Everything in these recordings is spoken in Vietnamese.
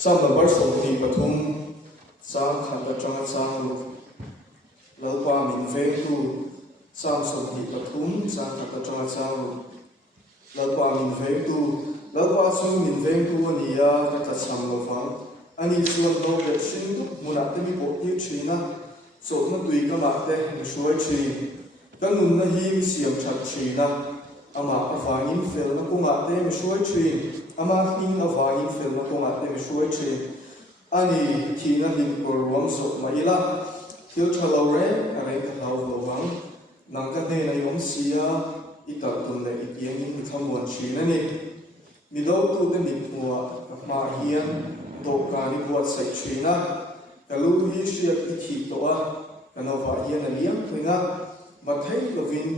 Sam number somthi pathum sam khanda changa sam lalpa min ve tu sam somthi pathum sam khanda changa sam lalpa min ve tu lalpa chung min ve tu ania ka sam lova ani chuan no le sing muna te mi bo hi china so na tui ka ma te ni shuai chi kanun na hi mi siam chat china ama avangin fel na kunga te mi shuai chi ama hing avangin fel na kunga te mi shuai chi ani thina lim kor rom so maila thil thalo re are ka lau lowang nang ka ne na yom sia ita tun le itiang in thamon chi na ni mi do tu te mi hua ma hian do ka ni buat sai chi na kalu hi sia i thi to a kana va hian na liam thlinga ma thei lovin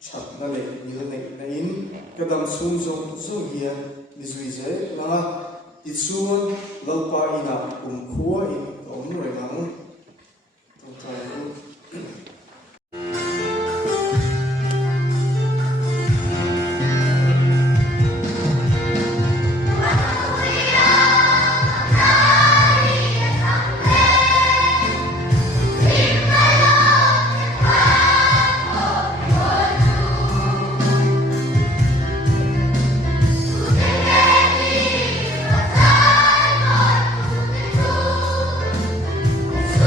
chat na le ni le na in kadam sum zong zo hian ni zui ze la itsuan lalpa ina khua in om re nang tong tai So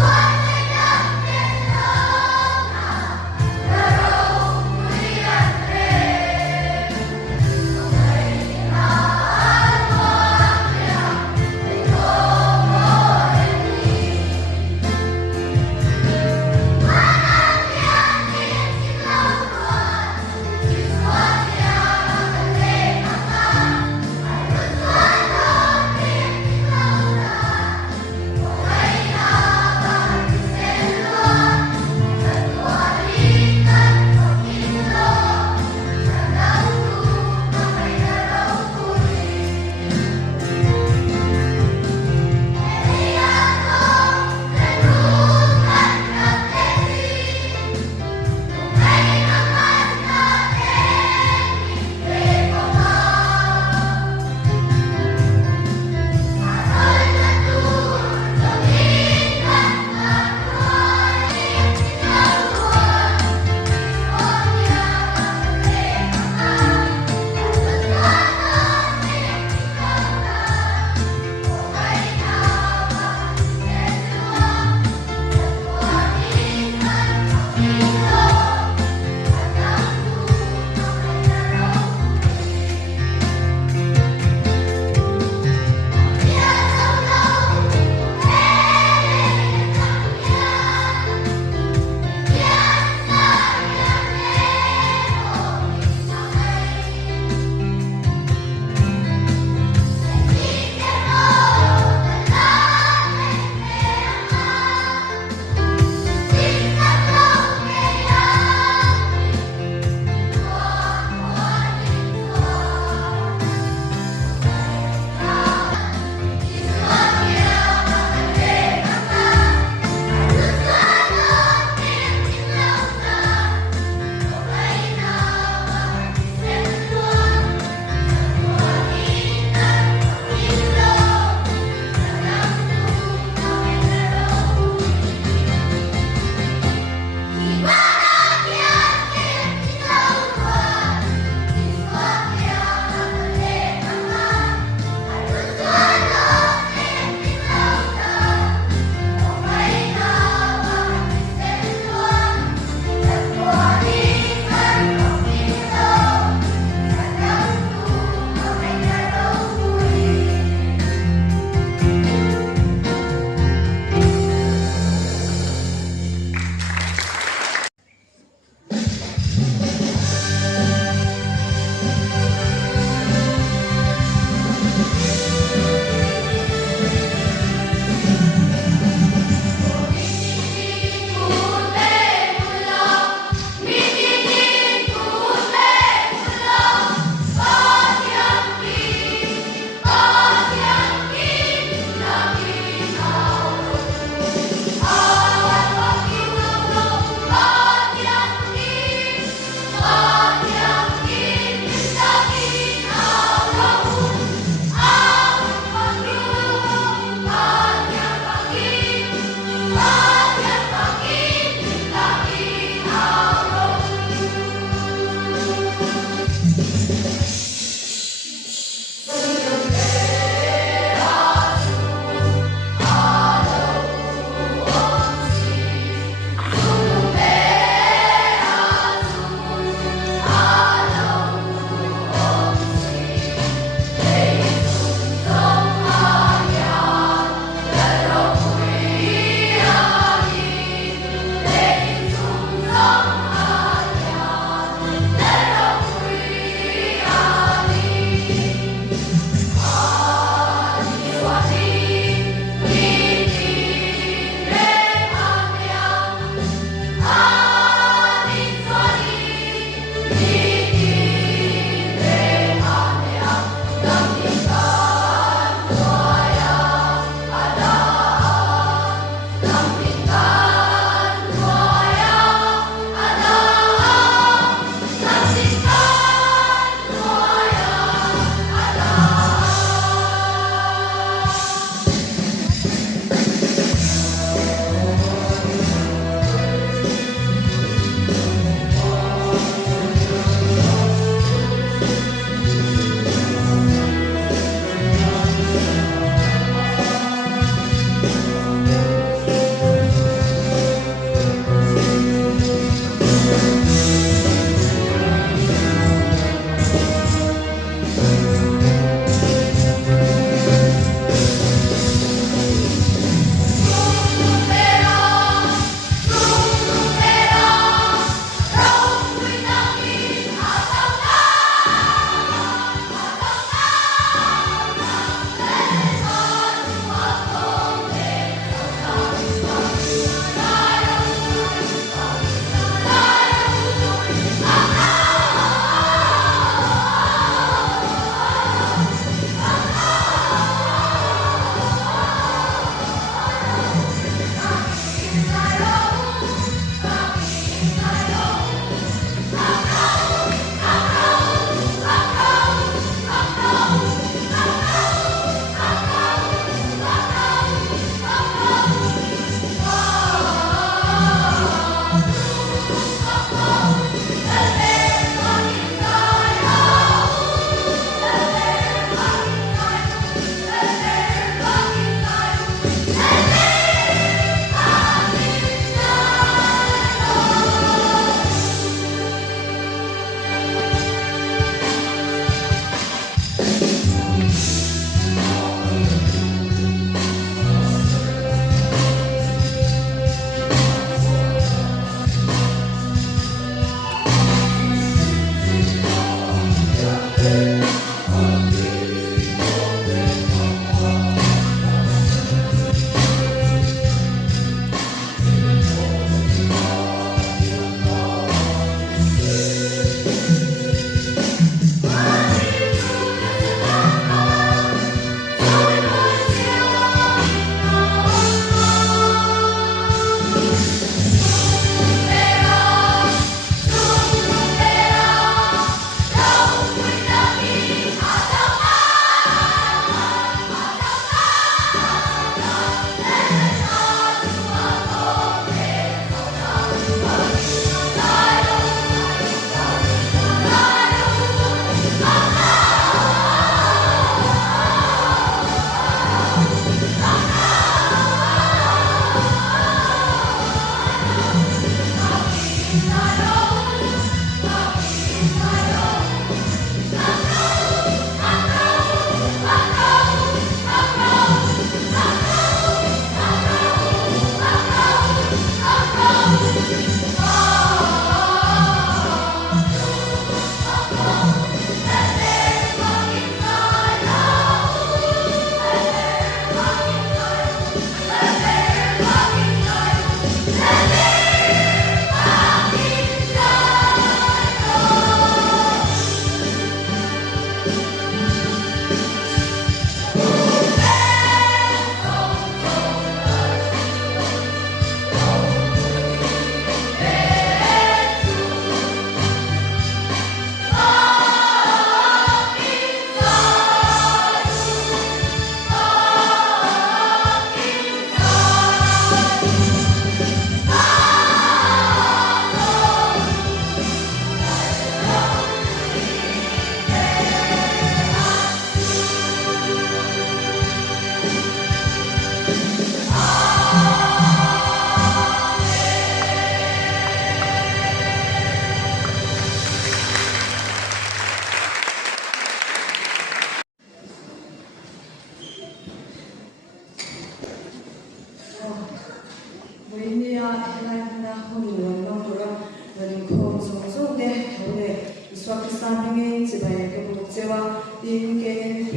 in KNP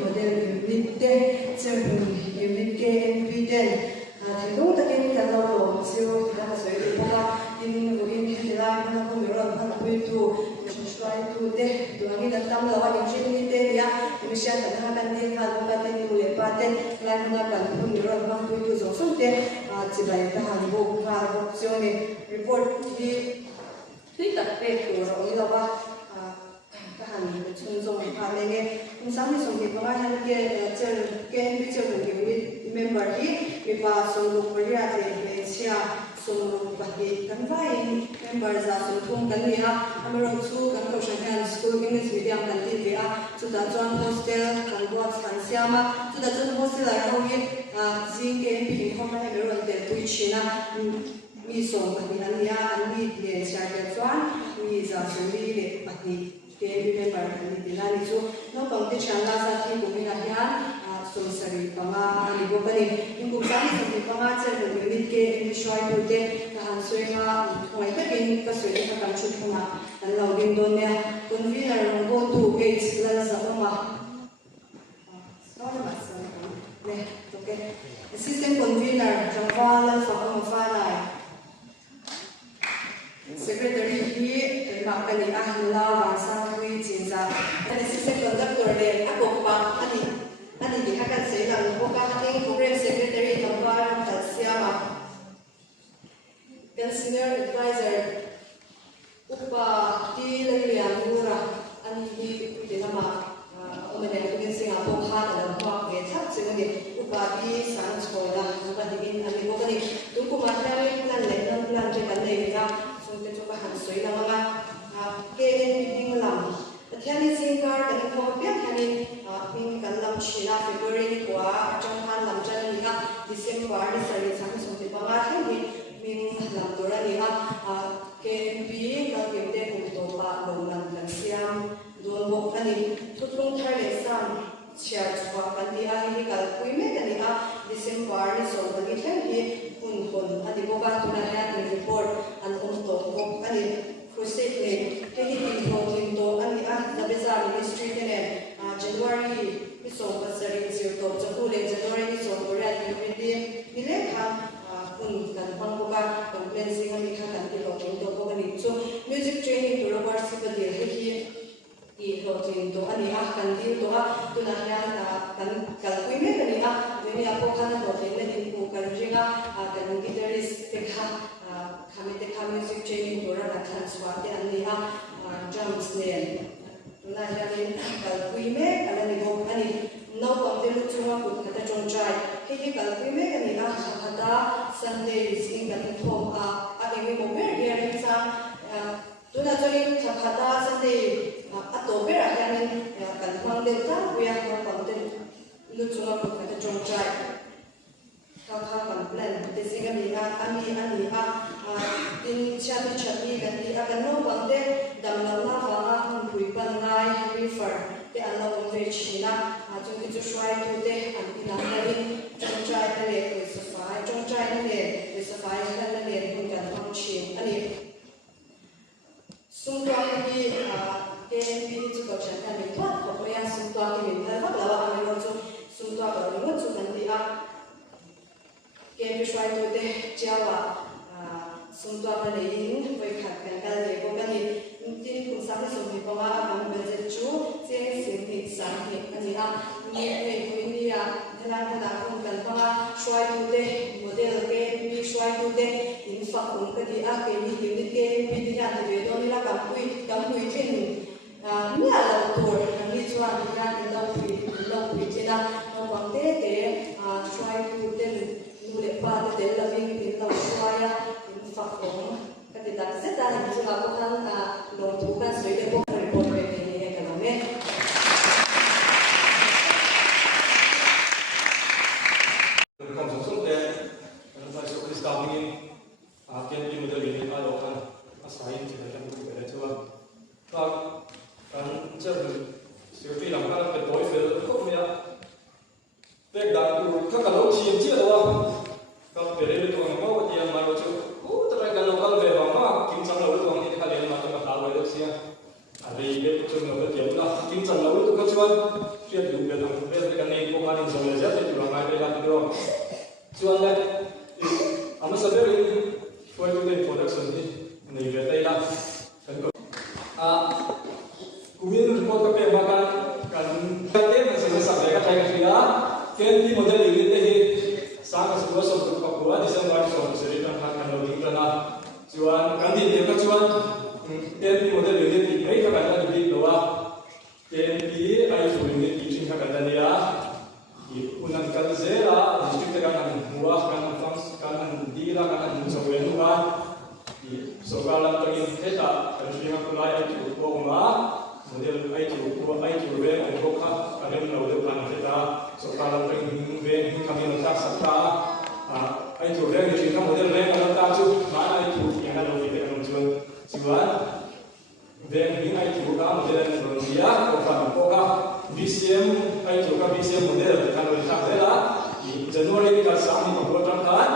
model unit te chen unit KNP ten thì đúng ta cái cái lâu rồi siêu thì ta sẽ đi qua in in thì là nó không biết rồi nó phải tu try tu te tu anh đã tâm lâu anh chỉ đi te ya mình sẽ tận ha kan te ha ka te tu le pa te lại nó cần không biết rồi nó phải tu giống số te chỉ lại ta hàng bộ và option này report thì tất cả cái rồi là ba cái hàng chung dùng và mình nghe sáng nay dùng thì có hai cái cái video mình member đi vì ba dùng lúc bây giờ thì mình sẽ dùng lúc bắt đi căn vai member ra dùng thùng căn này mình rồi chú căn câu chuyện hàng school English medium căn đi về chúng ta chọn hostel căn box căn xem chúng ta chọn hostel là không biết riêng cái bình không hay mình rồi để tùy chuyện mi dùng bắt đi anh anh đi để trả tiền toán mi ra dùng đi để bắt đi cái member căn đi là như chú nó còn cái channel ra thì cũng là hiện sumsari panga ani bokani ingkum sami sami panga che ro unit ke in shoi tu te ka han soinga thoi ta kin ka soi ka kan chu thuna an lo ding don ne convener ro go tu gates la za ma sorry ma sa ne okay assistant convener jangwa la fa ma fa lai secretary hi makani ahla wa sa hui chinza assistant conductor de akokpa ani anh thì các bạn sẽ làm một cái program secretary tổng quan thật siapa kan senior advisor upa di leliang mura anh di di nama orang yang mungkin Singapura ada nampak dia tak sebenarnya upa di sana sekolah upa di ini anh bukan ni tunggu materi plan jalan dia sudah coba hansui nama KN meeting lam Thani singkar kan ko pya thani min kan lam chila February kwa changhan lam chan ni ha December ni sari sang sumti panga thani min lam tora ni ha KMP ka kemte kum to pa lo lam kan siam don bok ani thutlung thar le sam chia chwa kan ti a hi kal pui me kan ni ha December ni so ni thani hun ani boka tuna ha report an to bok ani Prostate ne hehi tinto ani na bezar ministry ne January iso pasari zirto chakule January iso korea ni le kha kun kan pangboka complaint sing ani kha kan ti lo tinto ko ni so music training to robert sipati hehi I lo tinto ani kan ti to tuna ya kan kalpui me kan ni ni apo khan lo tinne din ko kan jinga kan guitarist te kha kami te kami music training dora na transfer te ani drums ne na ya ni kalpui me kala ni go ani no kom te lu chunga ku khata chong chai he kalpui me ani khata Sunday sing kan thom emi mo ber here in sa tuna chali khata Sunday ato ber ya ni kan mang de ta ku ya ko kom te lu chunga ku khata chong chai kha plan te singa ni ani in chami kan ni akan no bangde dam la la wa pui pan ngai refer te ala on ve china chung ki chu shwai tu te an ti na ni chung chai na le ko safai chung chai na le le safai na le kun kan hong chin ani sung twa ki KNP chu ko chan ta ni thot ko ya sung twa ki min thar la wa ani ro chu sung twa ko ro chu kan ti KNP shwai tu te chawa sung twa na le in voi khat kan kal le ko kan ni tin kum sa so mi pa wa am budget chu che sim ni sang ni ani ni ni ni ya thla na kum kan pa shwai tu te model ke mi shwai tu te in fa kum ka di ke ni unit ke mi di ya de do ni la kam pui thin ni ala tur ni chwa ni ya ni lo pui che na no kwang te shwai tu te nu le pa te la ving ni lo shwai fakong ketika kita yang bisa lakukan menentukan sebagai report ini ekonomi. Kalau sosok deh, kalau saya suka sekali, akhirnya di model ini ada kan asahin juga yang berbeda coba. Kan jadi seperti yang kan kedua itu kok ya, baik dan kalau cincin doang, kalau beda itu orang mau dia malu cuy. Kalau về vòng nó kiếm xong rồi còn thì khá là chuan triat lu bel ang bel kan nei ko kan in zong le ja te lu ngai bel ang do chuan le ama saber in foi tu den production ni nei ve tai la kan ko kumin report ka pe ba kan te na se sa be ka thai ka thia ken ti model ni te hi sa ka su so ko ko wa December so se ri kan kan lo ding na chuan kan din te ka chuan ken ti model ni ti ei ka kan ni lo wa ken ti ai su ni ti chin ka kan ni a i unan kan zera district ka kan huwa kan funds kan di la kan so we nu ba i so ka la ta in heta kan shi ma ko lai ai ko ma model ai tu ve ko ka kan lo de kan heta so ka la ta in ve ni ka mi ta sa ta ai tu ve ni ka model ve kan ta chu ma ai tu yang ka lo ki te kan chu chuan ve ni ai tu ka model lo dia ko ka BCM ai tu ka BCM model kan lo ta la i January ka sa ni ko ta kan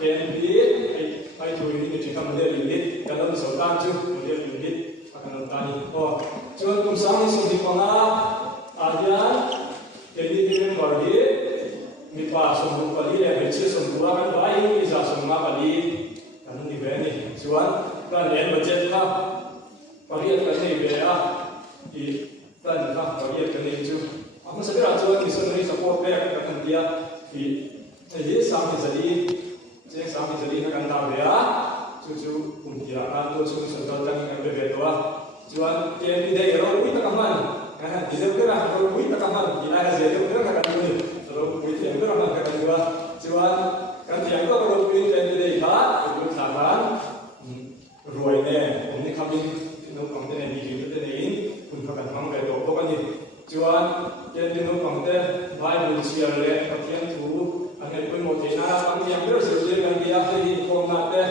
KNP ai tu ni ni ka model ni kan lo so ta chu model ni akan tani chuan kum sang ni sung di panga adian kedi di member di mi pa sung bu pali le be chi sung bu kan bai ni za sung ma pali kan ni be ni chuan kan len budget ka pali kan ni be a i kan ka pali kan ni chu ama sa ra chuan ni sung ni support be ka kan dia i ye sang ni zali je sang ni zali kan da be a chu kum dia kan to chu sung ta tang kan be to a chuan ken ti dei ro ui ta kaman di deu kera ro ui ta kaman di na ze deu kera ka ni ro ui ti kera ma ka ni wa chuan kan ti ko ro ui ken ti dei ha ku tha kan roi ne ni khamin no kam te ni ji te ni kun ka kan mang ka do ko ni chuan ken ti no kam te bible share le ka tian tu an ai ko mo te na ang yang ro se je kan dia te ni ko ma te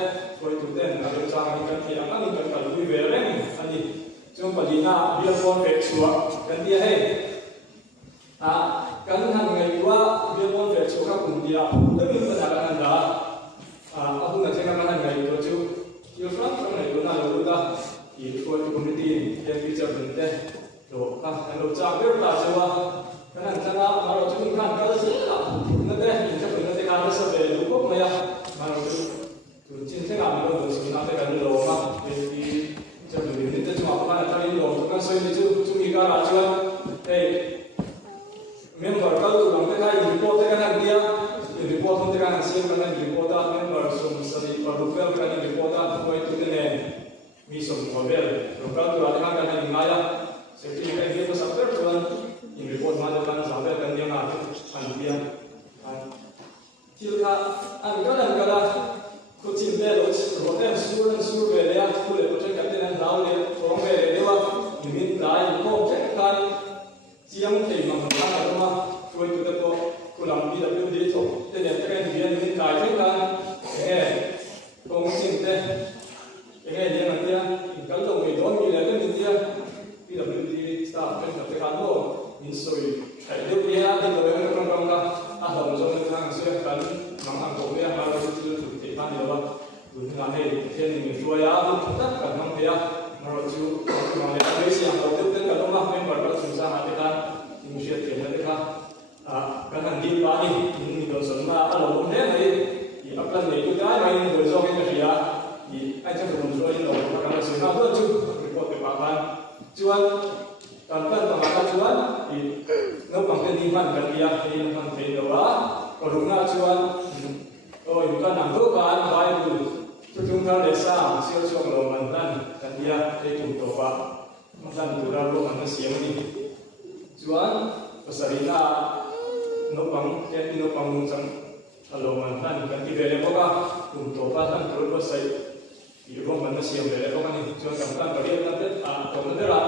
koi tu ten na ro cha ni kan ti ang ni kan ka lu ve le ani chung palina billboard pe chua kan dia he kan han ngai wa billboard pe chua ka kun dia to min pa da kan da abu na che kan han ngai to chu yo front kan ngai to na lo da i ko to committee ya pi cha bun te to kan lo cha be ta chua kan han cha na ma ro chung kan ka se la na te in cha kun na te ka sa be lu ko ma ya ma ro tu chin se ga ma lo su na te kan lo ma pe ki cho tụi mình đến cho học là ta đi đồ chúng ta xây đi chứ chúng mình ra chưa đây member kalau orang mereka yang report kan dia report untuk kan hasil kan report member sum sari perlukan kan report apa itu kan misum mobil kalau ada kan yang ngaya seperti yang dia sampai tuan in report mana kan sampai kan dia nak dia kita kadang-kadang kucing belok, rotem sur belaya, kulit kucing kapten lau le, orang belewa, dimin lai, kau cek kan, siang teh mangga rumah, kue tu tu kulang bila bila dia tu, jadi kan dia dimin kai cek kan, kau kucing teh, dia nanti kalau kau don bila kan dia, bila bila dia start kan kapten kan lo, insoi, dia dia ada orang orang kan, orang orang kan saya kan, mang kau dia harus itu kan dia lah, guna hei, kini ni suaya tu kita kan mang dia, merujuk mang dia ada siang kau tu kan kalau mah member kalau susah nanti kan, inisiatif dia nanti kan di bani ini dosen mah kalau pun dia ni, akan ni tu kan main dosen yang dia, aja belum suaya itu, kalau susah tu tu report kepakan, cuan tanpa tamakan cuan, nampak keniman kan dia, ini nampak dia kalau nak cuan itu kan nampak kan Bible tujuh kali sang siapa yang lo mantan dan dia itu toba mantan turun lo manusia ini juan pesarina nopang jadi nopang muncang lo mantan dan kita lepas kan toba kan turun pesai itu manusia lepas kan itu juan kan bagi nanti kalau ada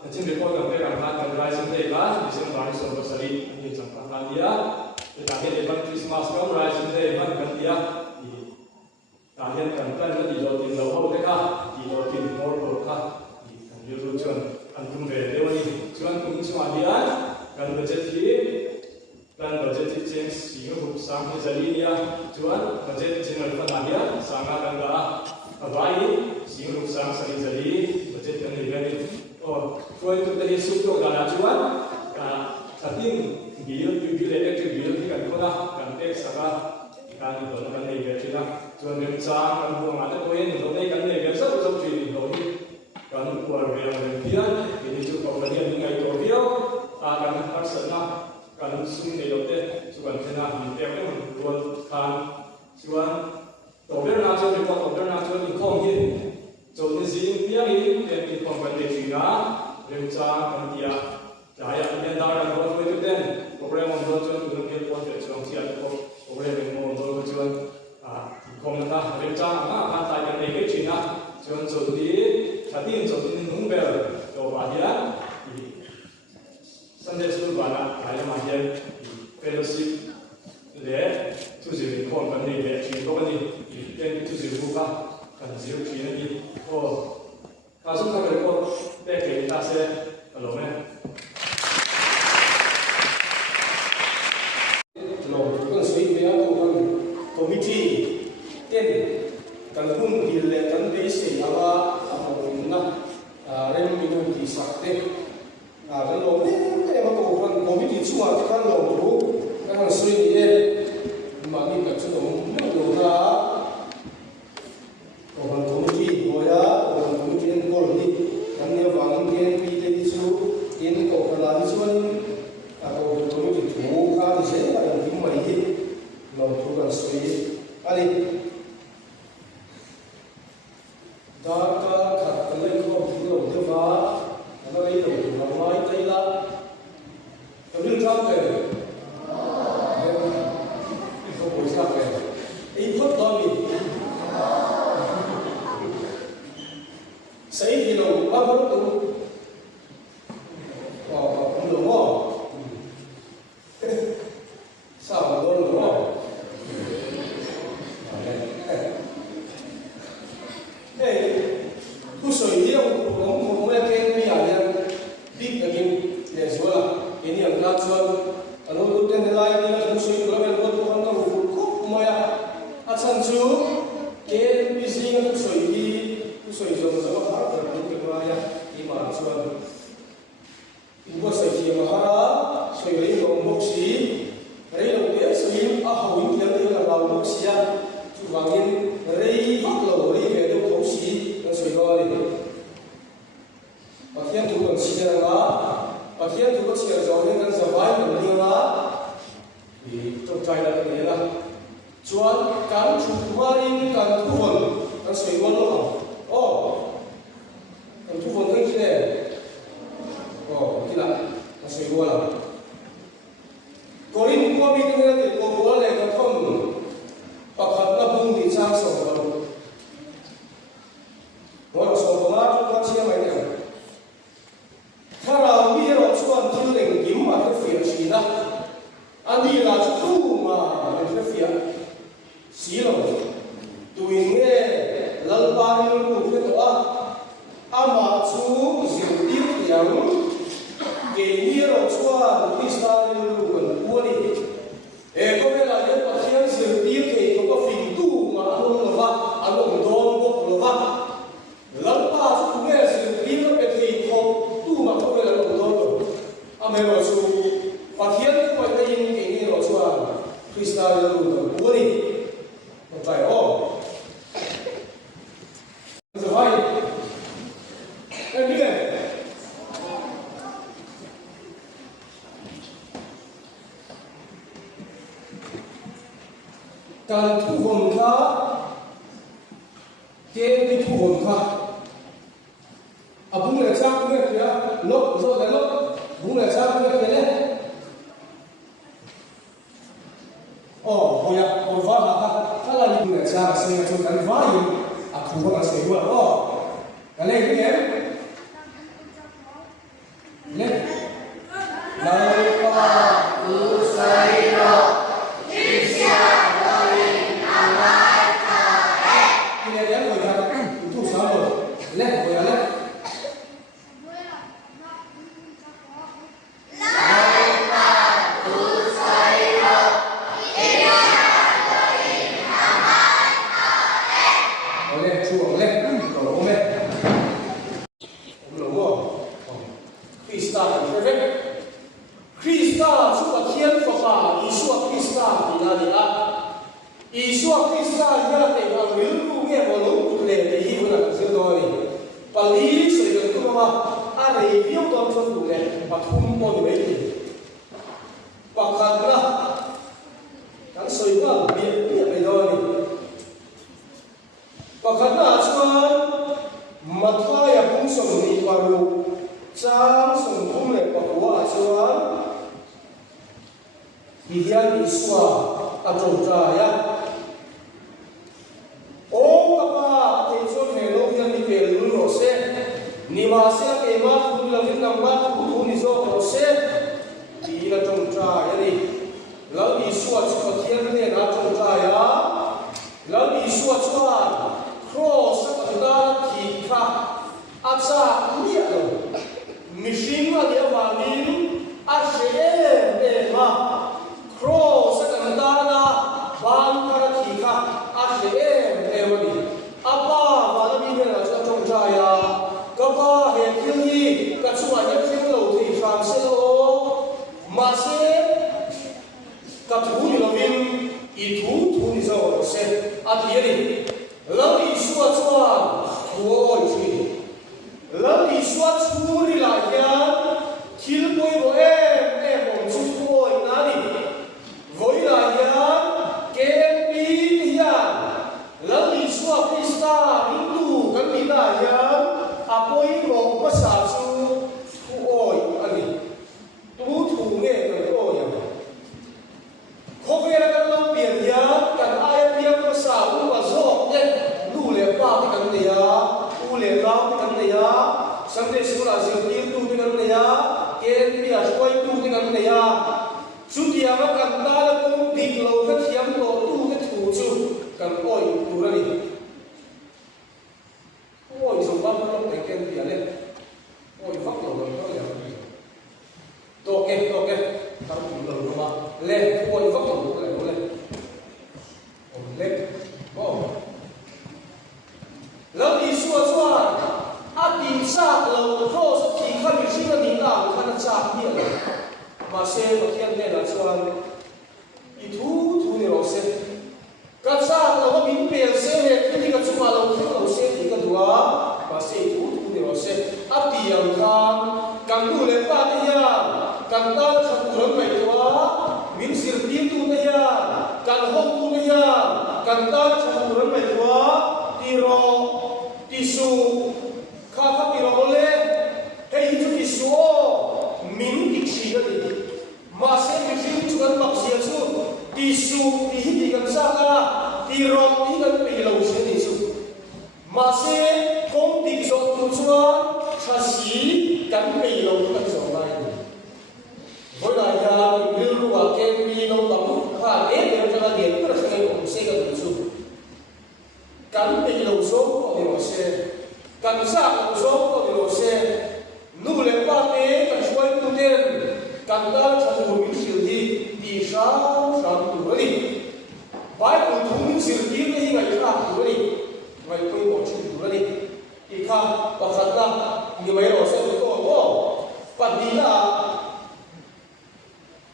nanti lepas kan mereka kan rise nanti kan bisa baris soal pesari ini contohnya dia tetapi lepas Christmas kan rise nanti kan dia tahian kan di lotin lau mereka di lotin mor mereka di kan dia tujuan antum berdua ni tujuan cuma dia kan budget change sehingga sampai jadi dia tujuan budget change lepas dia sangat kan baik sehingga sampai jadi budget kan dia ni kau itu tadi suku kan tujuan phiền thì chụp vào vấn đề những ngày đầu tiên cần phát sinh cần sung để đầu tiên chụp cần thế nào thì theo cái mình luôn khăn chụp đầu tiên là chụp thì đầu tiên là chụp thì không gì chụp thì gì tiếng ý thì không vấn đề gì cả nên cha cần kia trái ạ hiện tại là có người thực hiện program một đôi chân thực hiện quan hệ trong chia có program một đôi chân không là ta nên cha mà tại cái này cái chuyện á chân chụp thìถ้าที่จบที่นุ่งเบลตัวบาดเจ็บสันเดชสุดว่าหลายมาเรียนเฟลชิพเล่ทุกสิ่งคนกันนี่เล่ชีวิตกันนี่เป็นทุกสิ่งทุกอย่างกันสิ่งที่นี่โอ้ข้าสุดท้ายก็ได้เกิดท่าเสียฮัลโหลแม่หลงกันสวยเบี้ยตัวกันคอมมิตี้เต้นกันพุ่งดีเลยกันได้เสียว่าเรื่องมีนุ่มที่สักเด็กเรื่องนี้เนี่ยมันก็คนคอมมิตี้ช่วยกันลงทุนกันสวยเนี่ยมันมีกับชุดของไม่ดูนะคนคอมมิตี้หัวyaคนคอมมิตี้นั่นก็เลยกันเนี่ยฟังเรียนมีเด็กสู้เรียนก็ขนาดนี้ส่วนคนคอมมิตี้ถูกข้าที่เสียกันที่ไม่ดีลงทุนกันสวยอันนี้ดาร์กขัดกันเลยก็ถึงเราเดี๋ยวว่าเราเลยต้องเราไล่ไปละเราเรื่องชอบเลยเขาบอกชอบเลยไอ้พวกตอนนี้ใส่ที่เราบ้าบ้าตัวผมหลงว่าสาวโดนหลงว่าผู้สวยเดียวผมไม่เก่งไม่อยากเรียนบิ๊กกับกินเรียนชัวร์กินอย่างน่าชวนอันนู้นรู้เรื่องอะไรเนี่ยผู้สวยเราเป็นคนคนเราฝึกคุกมวยอาจารย์ชูเก่งพิเศษผู้สวยดีผู้สวยจงจะมาหาแต่รู้เป็นอะไรที่มาชวนผู้สวยที่มาหาสวยเรื่องของมุกสีเรื่องเบี้ยสวยอาหารที่เราเรามุกสีจุดวางเงินเรื่องเราเรื่องเรื่องของสีสวยก็เลยปะเทียนถูกกันเชียร์ละปะเทียนถูกกันเชียร์จอเนี่ยกันสบายเหมือนเดิมละจงใจละเนี่ยละชวนการชุมวารินการทุกคนกันสวยวันละโอ้กันทุกคนทั้งที่เนี่ยโอ้ที่ละกันสวยวันละกอรินก็มีตัวเนี่ยตัววัวเลยกันท่อมปะขัดละบุ้งที่ช่างส่งกัน我说我妈就光切买点，他老毕业了出完就领银嘛，就飞起了，安迪拉就吐嘛，就飞，死了，对呢，老板又不会多，阿妈出有点样，给你了出完，你啥又问我哩，哎，后面那人把天是点给那个飞度嘛，弄了吧，啊弄多不了吧。老爸是应该是第一个被推头度嘛，后面来弄多了，没有出，把天不管的音给你弄出来，推啥的路的玻璃，我在哦，是欢迎，哎，你看，การทุกคนค่ะเกณฑ์ที่ทุกคนค่ะบุ้งเลยช่างบุ้งเลยเดี๋ยวลบโซ่แต่ลบบุ้งเลยช่างบุ้งเลยเนี่ยโอ้โหยาโอ้ฟ้าค่ะถ้าเราบุ้งเลยช่างเสียจนกันฟ้าอยู่ถูกกันเสียด้วยโอ้กันเลยเนี่ยเนี่ยเราป่าอุสัยโลอิชาโลลิอาลาคาเอเนี่ยเดี๋ยวเราจะทุกสาวเนี่ยโอ้ยเนี่ยอา rei viu ton chon du le pathum mo ni mai pakhat na kan soi ga bi mai do ni pakhat na chuan mathaya pung som ni paru chang som thum le pakwa chuan hian iswa atong tra ya o kapa te chon he lo hian ni pe lu ro se ni ma se ke ma thu la vin nam ma thu ni zo ro se ti la tong tra ya ni lo iswa chu thian ne na tong tra ya lo iswa chuan cross ka da thi kha acha ni lo machine wa dia wa min a she e ma cross ka da na ban ka thi kha a she e wa ni apa wa la mi ne la tong tra ya ka ba he thil ni ka chuwa ya thil lo thi sam se lo ma se ka thu ni lo min I thu ni zo se a ti ni lo ni suwa chuan thu oi chi lo ni suwa chu ri la ya thil poi ro em chu thu oi na ni voi la ya ke pi ya lo ni suwa krista min tu kan ni la ya a poi ro pa sa chu thu oi ani tu thu nge kan oi ya ko ve ra kan lo pian ya kan ai pian pa sa u wa zo ne lu le pa ti kan ne ya u le la ti kan ne ya Sunday school as you feel to ti kan ne ya ke pi a soi tu ti kan ne ya chu ti ya ma kan ta la ko dik lo ka thiam lo tu ka thu chu kan oi tu ra ni oi so ba ma lo pe ken pi a le oi fak lo lo ya to ke tar ku lo lo ma le oi fak lo le le lo di suwa chuan a tin sak lo cross thi kha mi sin ni la kha na chak ni la ma se ma thiam ne la chuan I thu ni ro se ka chak lo min pe se he thi ka chuma lo se thi ka duwa ma se thu ni ro se a ti yang kham kan du le pa ti ya kan ta thak ro mai tuwa min sir ti tu ne ya kan hok tu ne ya kan ta thak ro mai tuwa ti ro ti su kha pi ro le hei chu ti su min ti chi ga ni ma se mi chi chu kan mak sia chu ti su ti hi ti kan sa ka ti ro ti kan pi lo se ni chu ma se kom ti zo tu chua cha si kan pi lo kan zo lai voi la ya bil ru wa ke pi lo ta mu kha e de ja ga de tu ra se ko se ga tu chu kan pi lo so ko ni ro se kan sa ko so ko ni ro se nu le pa te kan shoi tu ten kan ta cha tu mi sil di ti sha tu ri bai ku tu mi sil di ni ngai kha tu ri ngai ko ko chi tu ri ti kha pa khat la ni mai ro se ko ko pa di la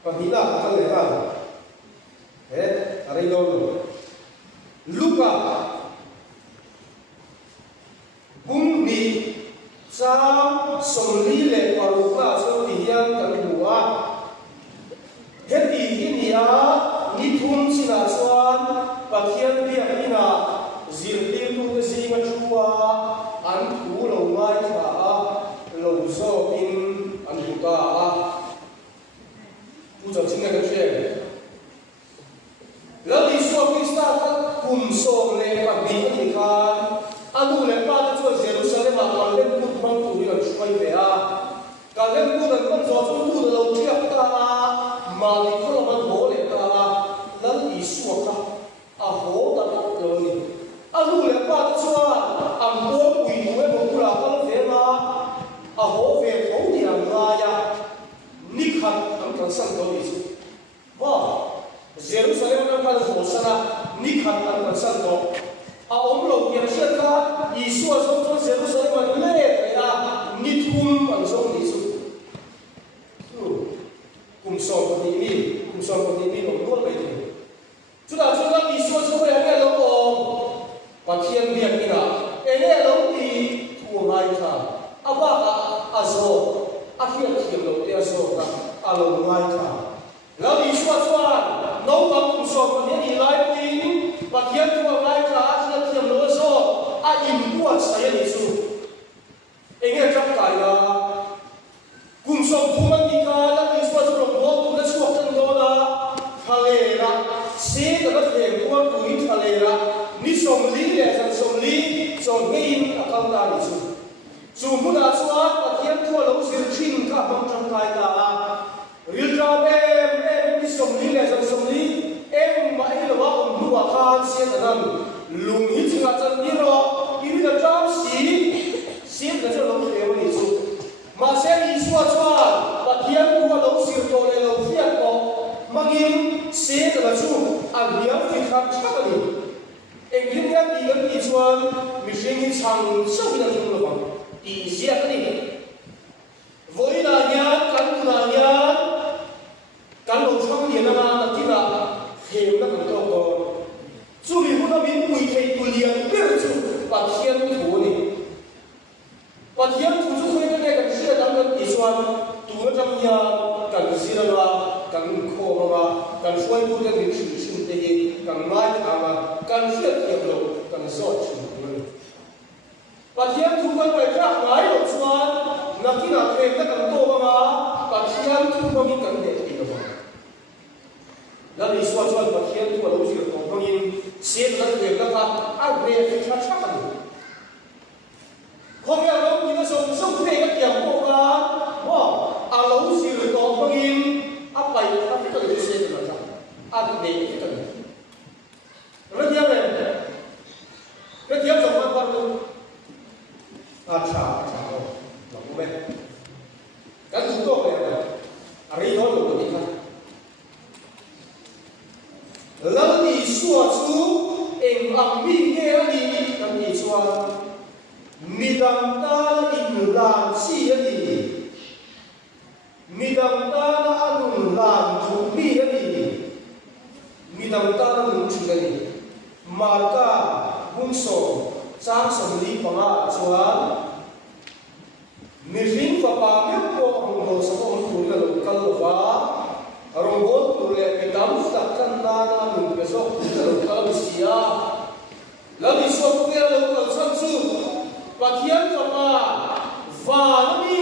kan le la are lo Luka bung ni sam som li le paru ka so ti hian kan huwa he ti ni ya ni thun sina chuan pathian bia ina zir ti tu zinga chuwa an thu lo ngai tha a lo zo in an hu ta a tu cho chính là cái chuyện lỡ đi xuống Krista các cùng sôm lên và bị thì khan anh tu lên ba cái chỗ Jerusalem mà còn lên tu bằng tu đi làm quay về à còn lên tu là con gió tu là lâu trước ta mà đi không là con hổ lên ta lỡ đi xuống các à hổ ta bắt rồi anh tu lên ba cái chỗ anh bố quỳ với bố là con về mà à hổ về thấu thì làm ra ya nick hat ang kansan to isu ba Jerusalem ang kan hosana nick hat ang kansan to a omlo ya shaka isu aso to Jerusalem ang le ya nithum ang so isu kum so ko ni lo lo bai ni chuda isu aso ya ne lo ko pathian biak ina ene lo ti thu lai tha aba ka azo so akhir lo dia so ka alo ngai ka lo di suat no bang so ko ni lai pin pathian tu ngai ka asla thiam lo so a im buat saya ni su engel chap kai la kum so thuman ni ka la di suat lo bo tu la suat tan do la khalera se da the ko tu ni khalera ni som li le san som li so ngein akam da ni su su mu da suat pathian tu lo sir thin ka bang cham kai ta ril ra em ni som li le san som li em mai lo wa om lu wa khan se ta nam lung hi chinga chan ni ro i da jam si da cho lo le wa ni su ma se ni suat pathian tu lo sir to le lo fiat ko mangin se da chu a liam fi khat cha ni em lim ya ti ga ti chuan mi sing hi chang so bi da chu lo ba ti sia ka ni voi na ya kan na ya kan lo chang ni na na ti na he na kan to ko chu mi hu na min pui thei tu lian per chu pathian thu ni pathian thu chu khoi ne kan sia dam kan ti chuan tu na chang ya kan sia la kan kho ma kan suai tu kan ni chi sin te hi kan mai tha ma kan sia ti lo kan so chi ni pathian thu kan pai tra ngai lo chuan na ki na the na kan to ma pathian thu ko mi kan de ti lo la ni so chuan pathian thu lo chi to ko ni se na de ka ka a re fi cha cha ka ni ko ya lo ni na so so the ka tiam ko ka wa a lo chi to ko ni a pai a fi ka le se na cha a de ki ka ni rồi tiếp này cái tiếp trong văn văn luôn chả đâu là cũng biết cái chúng tôi này ở đây nó được cái gì lần đi xua chú em âm mi nghe đi lần đi xua mi đam ta in làm chi đi mi đam ta ăn làm chủ mi đi mi đam ta ăn chủ đi marka bungso sang somli panga chuan miring fa pa me ko ang lo sa ko tu la lo kal wa arong bol tu le ke dam sa kan na na nu ke so la lo kal sia la ni so ko ya lo kal san su pathian fa pa va ni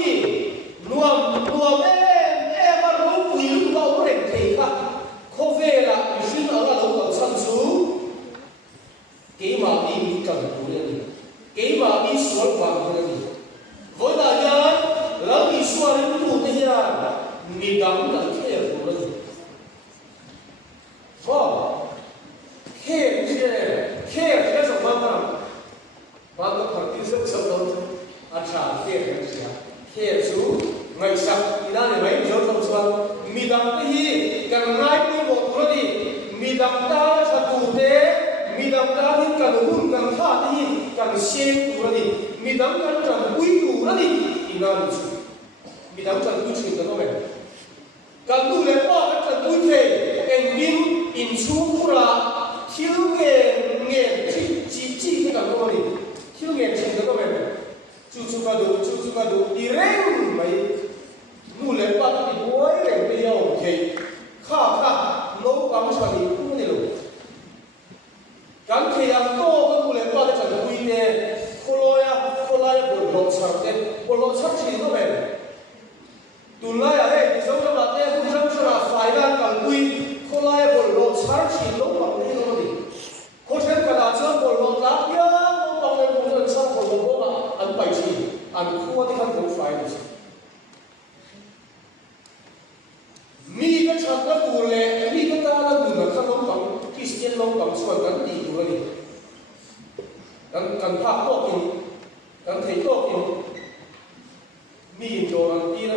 nuam e mar lo pui lu ba o re thei ka kho ve la miring ala lo kal san su cái mà đi cầm túi lên cái mà đi xuống vàng lên với đại gia lão đi xóa đến tụ thế nha mi đắm là thế của nó vâng khe trong văn nào văn nó thật tin rất sâu đâu anh trả khe chú ngày sắp thì ra để mấy giờ không xuân mi đắm cái gì càng ngay cái bộ nó đi mi đắm ta là tụ thế mi đam ta hin kan hun kan tha hi kan se tu ra ni mi đam kan kan ui tu ra ni ina ni chu mi đam kan tu chin kan me kan tu le pa kan tu the en lim in chu pura thil nge chi kan ko ni thil nge chin kan me chu ka do di reng mai nu le pa ti boi reng pe yau ke kha no pam cha ni ku ni lo kan khayam to kan mule pa de chan hui ne kholoya bol lo char te bol lo char chi no me tunla ya he ki zong la te ku jam chara faida kan hui kholoya bol lo char chi lo pa ni no ni ko chen ka da chang bol lo la ya mo pa ne mo ne char bol lo ma an pai chi an khu ti kan ko fai ni mi ka chan ka tu le mi ka ta la du na ka lo pa Christian long bằng xuân gắn đi của mình, cần phát tốt thì cần thấy tốt thì mình cho anh đi là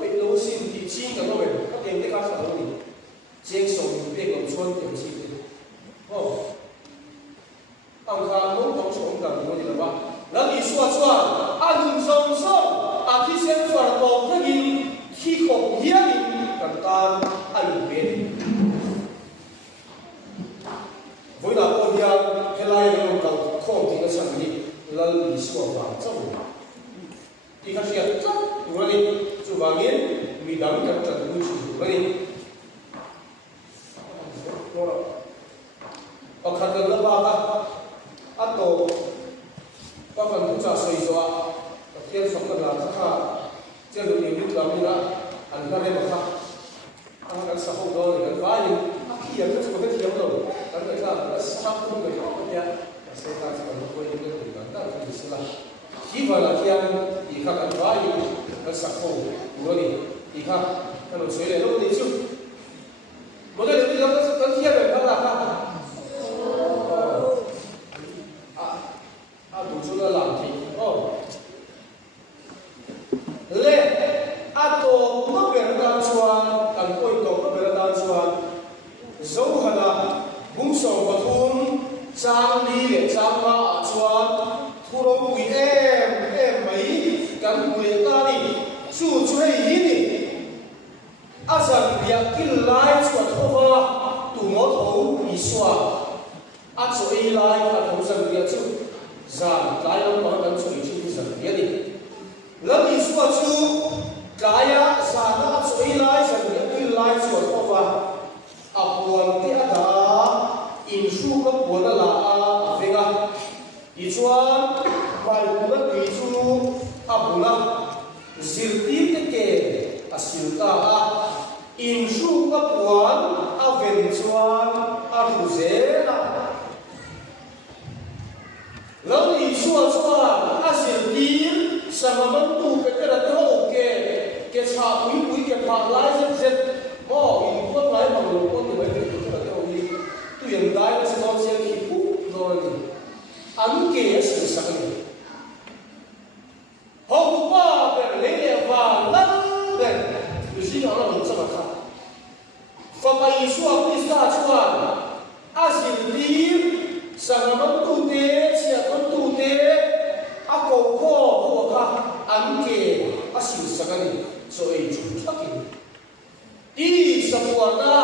bị lỗ xin thì xin cả rồi, các em biết các sản phẩm gì, riêng sống về còn xuân thì xin đi, ông ta muốn có sống cần của gì là ba, là đi xua anh dùng sống, khi xem phật tổ cái gì khi khổ hiếm cần ta anh biết với là ôn ya cái lai nó cầu không thì nó sang đi là lý số vàng trong thì các chuyện rất wangin midam kan kan kunci ni pakatan lebaka atau pakan puca seiswa kian fakir lah kah jadi ini kelamina antara mereka akan sahut dulu dengan baik akhirnya itu sebagai yang dulu dan mereka sahut dengan dia saya tak sekarang boleh dengan kita tak istilah kibalah kian ikan baik dan sahut dulu ni ikan kalau saya dulu ni tu model ini kalau sekian berapa lah sudah lantai. Oh, le atau memberdan suan dan koi to memberdan suan. Zau hana bungso batum sang li le sang ma suan. Turun wi mai kan kulit tadi. Su cuai ini. Asal dia kilai suat over tu motor isua. Atau ilai atau sang dia tu. Zan kaya makan suci itu zan dia ni. Lalu suatu kaya sana suilai zan dia ilai suatu apa? Apuan tiada insu kepuan lah vega. Ijuan malukan isu apuna zirti teke asilta insu kepuan aventuan aruzela. Lalu suatu hasil dir sama bentuk kita tahu ke sahaja ke pahlawan zat oh ini pun lain malu pun mereka kita tahu itu yang dah semua siapa ibu dorang angke sesuatu apa berlele balan dan mesti orang bersama kan fapai suatu istilah hasil dir sama bentuk siapa tute aku kau angke asyik sekali soal jutaan ini semuanya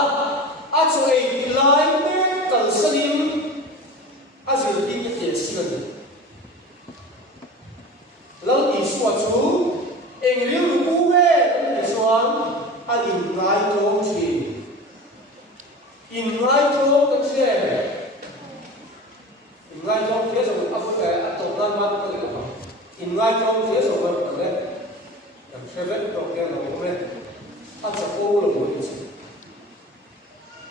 acuai lain kalselim asyik dikit sekali lalu suatu enggil rukuwe soal alin lain sih in lain kecil Ingai trong phía sau áp cái tổng lan mắt có thể được không? Ingai trong phía sau vẫn còn đấy. Làm xe vết trong cái nó cũng lên. Ăn chả cô là một điều gì.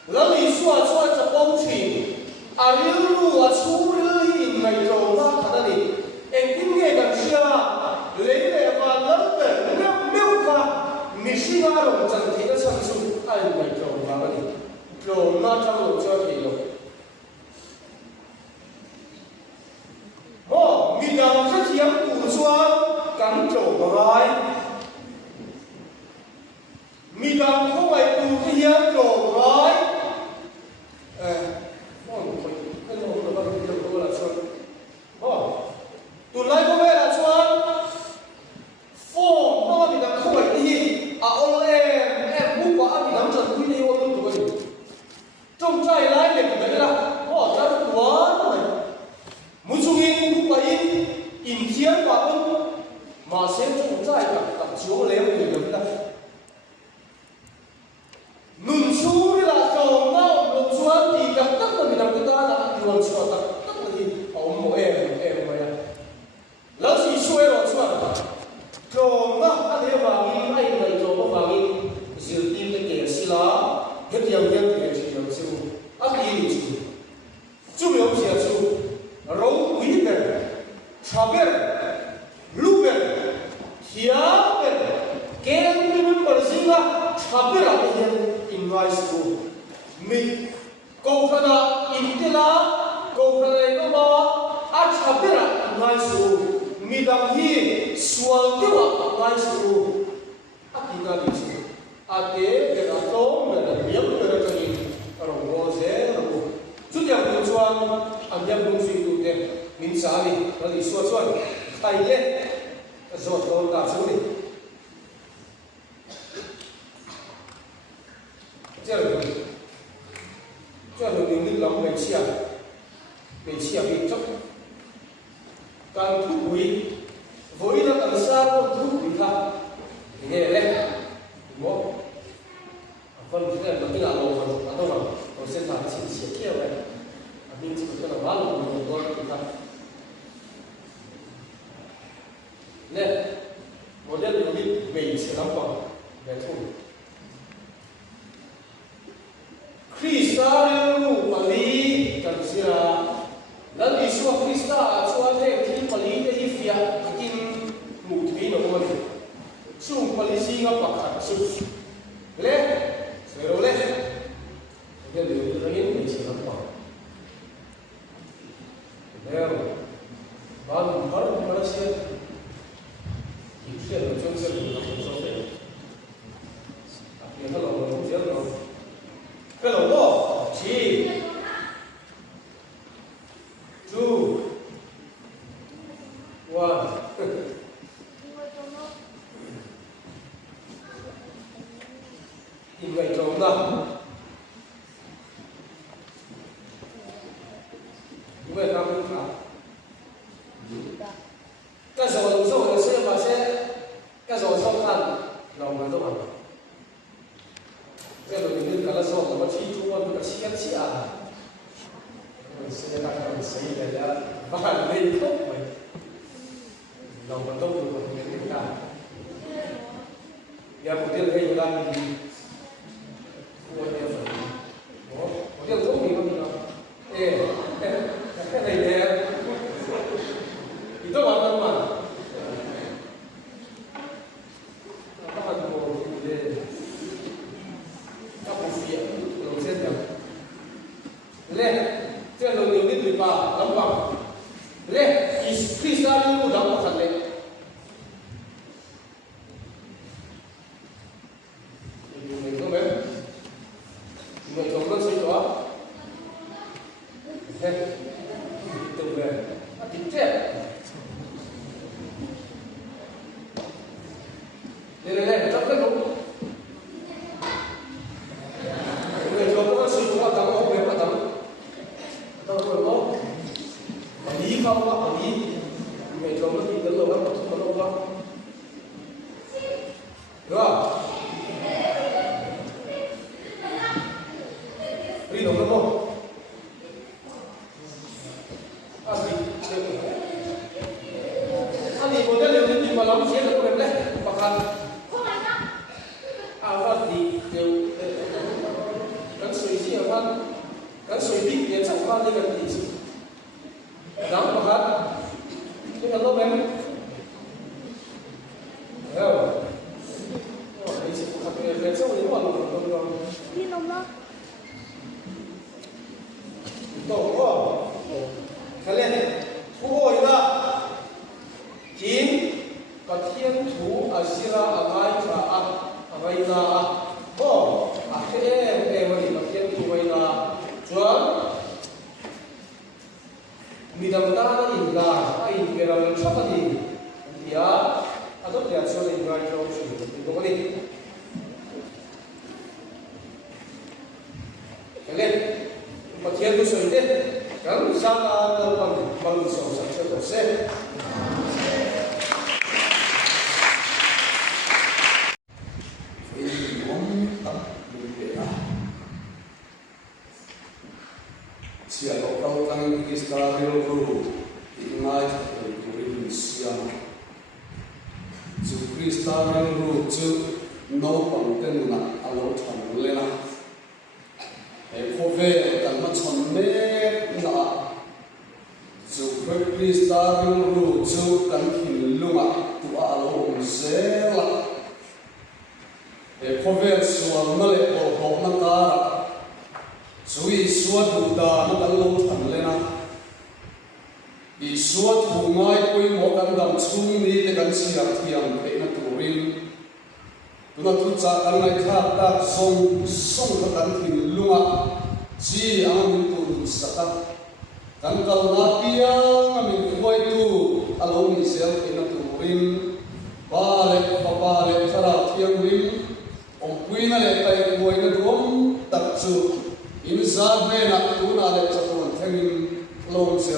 Lỡ lý xua chả cô chỉ. À liu lu à chú lưu ngày trầu ra khả năng đi. Em kinh nghe gần xưa. Lấy lệ và lỡ bể miêu khả. Mì xí ngã đồng chẳng thấy nó sang xung. Ai ngày trầu ra khả năng đi. Trầu nó trong lộ cho thì rồi. Midang rất hiếm cụ xoan cắn trổ vào rai midang không phải cụ cái hiếm trổ vào rai cái nó không được bao nhiêu đâu là xoan tụi này có vẻ là xoan phô nó midang không phải cái gì ông em bút quá midang trần quý đi ô tô tụi trong trai lái để tụi là ra được quá rồi Musungin bukain imtihan apapun masih cukup tak jauh lewat dari kita. Nunsu ni lah kau tahu nunsuan tiga tak berbeda kita nak jual suatu tak lagi awam maya. Lalu isu suatu kau nak ada bagi lain dari kau bagi ziltim ke sila hetiang ke sila siu. Apa ini siu? Cuma siapa siu? Rau wiber, saber, luber, hiaber, keren bersihlah saber apa yang invoice mi kau kena intila, kau kena itu bah, saber invoice mi dahi suatu invoice akhirnya di sini, ade beratom berdiam berkali, orang rozer, sudah berjuang. Ambil bungsu itu deh, minsali, kalau suatu Thailand, suatu tak sulit. Jadi, ini lama Malaysia itu kan tu bui, bui nak ansar tu bui lah, ini leh. sẽ kia vậy mình chỉ có là bao lâu mình gọi chúng ta nè một đêm mình đi về sẽ làm bằng về thôi Krista lu pali kan sira dan isu Krista suatu yang pali jadi via bikin mutbi nomor sung pali singa pakai sus le sero le dia dia lagi ni siapa Leo, baru Malaysia, itu yang macam saya bilang sampai, tapi kalau orang jangan, kalau boh, si, 2, 1, ini macam mana? Gue kamu tak, kan soal saya bahasa, kan soal kan, orang itu apa? Kalau ini kalau soal apa sih cuma kita siap, saya nak saya dah bahan lain tu, orang itu bukan kita. Ya mungkin saya ulang di, mungkin tu mungkin này nè itu apa nama? Apa nama ini? Apa sih? Kalau saya tahu, le, saya lalu ini lupa, gampang, le, Krista itu dah makan le. Itu kan saya tahu. In Zabena, Tuna, let us go and tell him, Lord, say,